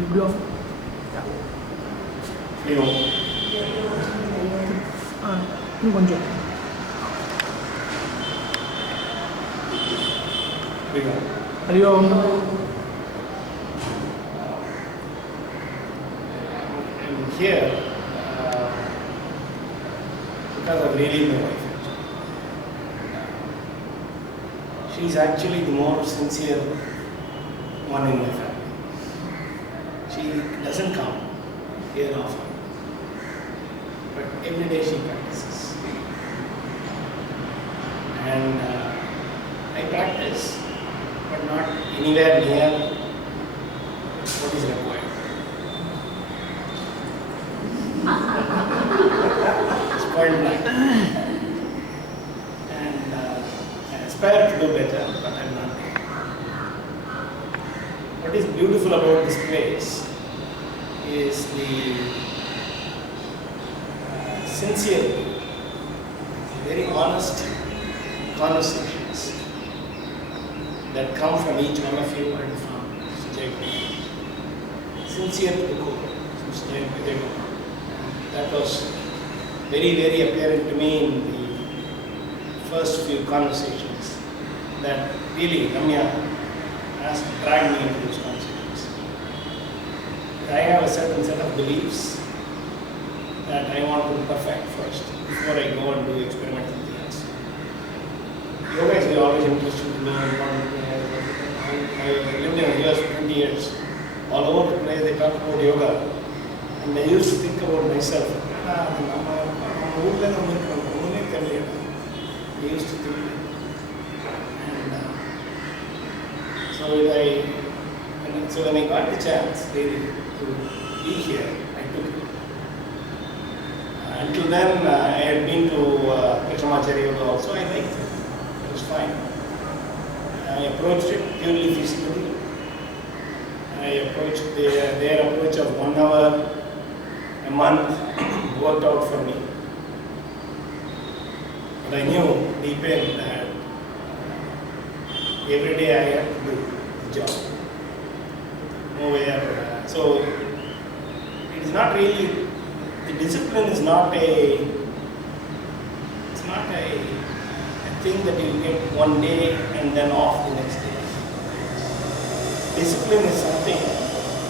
Libro. இன்னும் கொஞ்சம் ஹரி ஓம். Here, because of really my wife, she is actually the more sincere one in my family. She doesn't come here often, but every day she practices. And I practice, but not anywhere near what is required. Spoiled life. And I aspire to do better, but I'm not there. What is beautiful about this place is the sincere, very honest conversations that come from each one of you and from Sujay. Sincere to the core, from Sujay. That was very, very apparent to me in the first few conversations, that really Ramya has dragged me into those conversations. I have a certain set of beliefs that I want to perfect first before I go and do experimental things. Yoga is always interesting to me. I lived in the US for 20 years. All over the place they talk about yoga. And I used to think about myself. I used to think. And so when I got the chance really to be here, I took it. Until then, I had been to Krishnamacharya Yoga also. I liked it. It was fine. I approached it purely physically. I approached their approach of 1 hour a month worked out for me. But I knew deep in that every day I had to do the job. Nowhere. So it is not really, the discipline is not a thing that you get one day and then off the next day. Discipline is something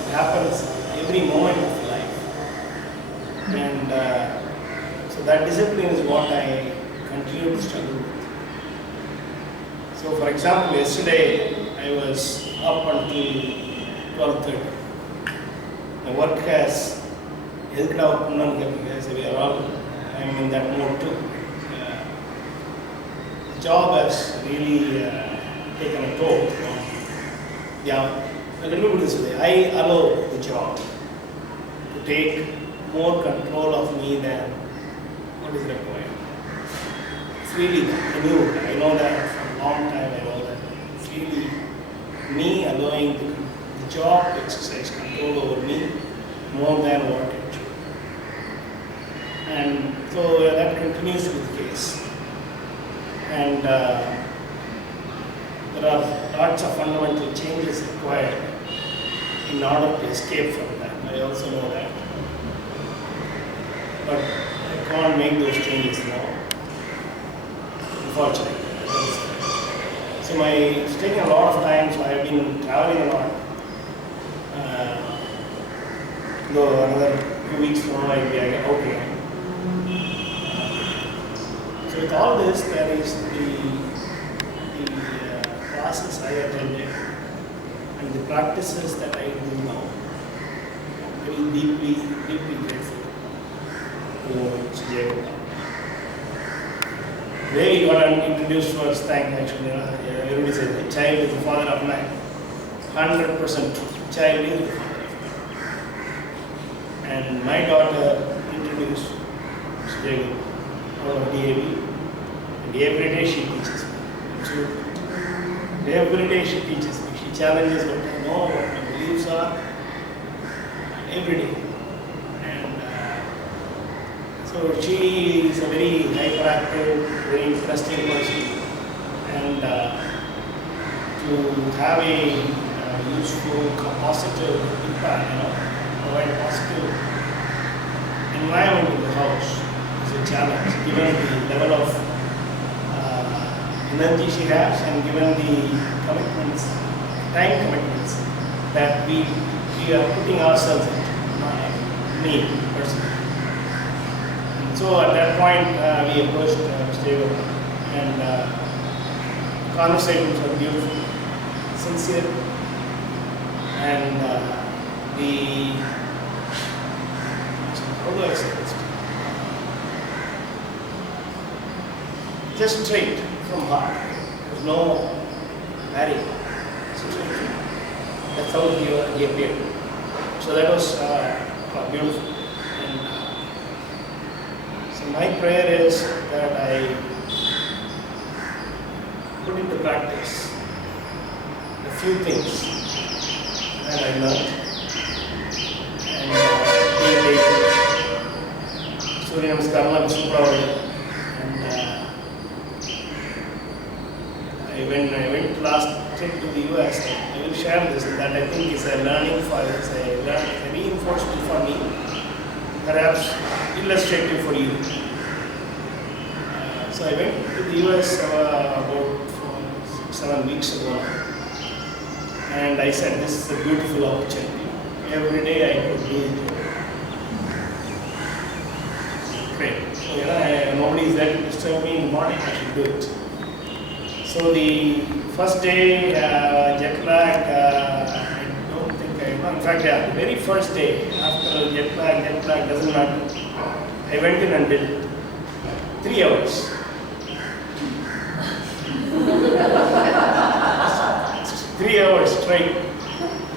that happens every moment of life. And so that discipline is what I continue to struggle with. So for example, yesterday I was up until 12:30. My work has helped out, so we are all, I'm in that mode too. The job has really taken a toll. Yeah, let me put it this way, I allow the job to take more control of me than what is required. It's really, I know that for a long time, I know that. It's really me allowing the job to exercise control over me more than what it should. And so that continues to be the case. And there are lots of fundamental changes required in order to escape from that. I also know that. But I can't make those changes now, unfortunately. So it's taking a lot of time, so I have been traveling a lot. Though another 2 weeks from now I'll be out again. So with all this, there is the classes I attended and the practices that I do now. I'm very deeply grateful to Sujay. Where he got introduced first, actually, everybody says the child is the father of man. 100% true. Child is the father of man. And my daughter introduced Sujay out of DAB, and every day she teaches me. Every day she teaches me. She challenges what I know, what my beliefs are, every day. And so she is a very hyperactive, very interesting person. And to have a useful, positive impact, provide positive environment in the house is a challenge, given the level of energy she has and given the commitments, time commitments that we are putting ourselves into, me personally. And so at that point, we approached Mr. Yoga, and conversations were beautiful, sincere, and how do I say this? Just straight from heart. There's no barrier. Straight. That's how he appeared. So that was beautiful. And so my prayer is that I put into practice a few things that I learned. And Surya Namaskaram and Supravali. When I went last trip to the US, I will share this, and that I think is a learning for us, a reinforcement for me, perhaps illustrative for you. So I went to the US about 7 weeks ago, and I said, this is a beautiful opportunity. Every day I could do it. Great. So nobody is there to disturb me in the morning, I should do it. So the first day, jet lag, I don't think in fact, the very first day, after jet lag doesn't matter. I went in and did it. 3 hours. 3 hours straight.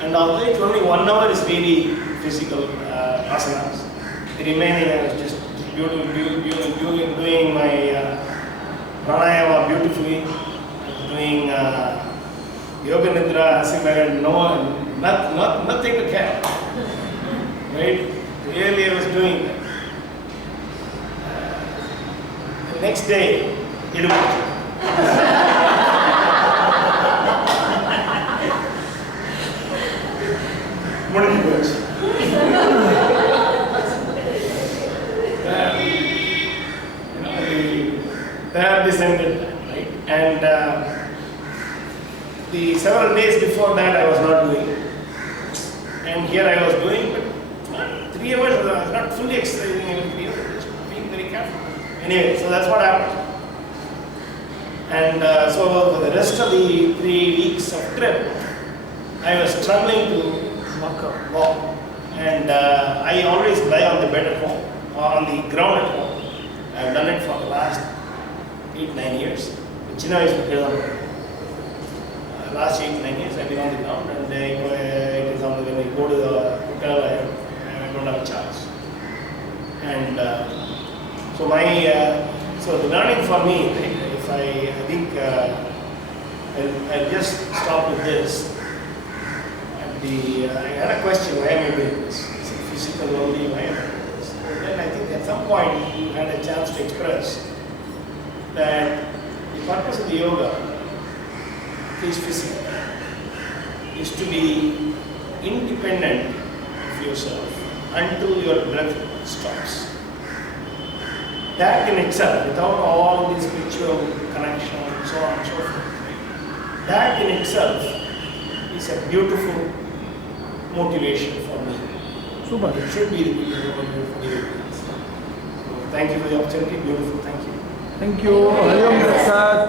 And although it's only 1 hour is really physical asanas. The remaining I was just doing my pranayama beautifully. Doing yoga nidra, nothing to care. Right? Really, I was doing that. The next day, There descended, right? And the several days before that I was not doing, and here I was doing, but 3 hours I was not fully exercising even 3 hours, just being very careful. Anyway, so that's what happened. And so for the rest of the 3 weeks of trip, I was struggling to walk, and I always lie on the bed at home, or on the ground at home. I've done it for the last 8-9 years. Chennai is last 8-9 years I've been on the ground, and it is on when I go to the hotel, I don't have a chance. And so the learning for me, if I think I'll just stop with this. I had a question, why am I doing this? Is it physical only? Why am I doing this? And then I think at some point you had a chance to express that the purpose of the yoga is physical, is to be independent of yourself until your breath stops. That in itself, without all the spiritual connection and so on and so forth, that in itself is a beautiful motivation for me. Super. It should be the beautiful motivation for you. So, thank you for the opportunity. Beautiful. Thank you. Thank you. Hari Om Tat Sat.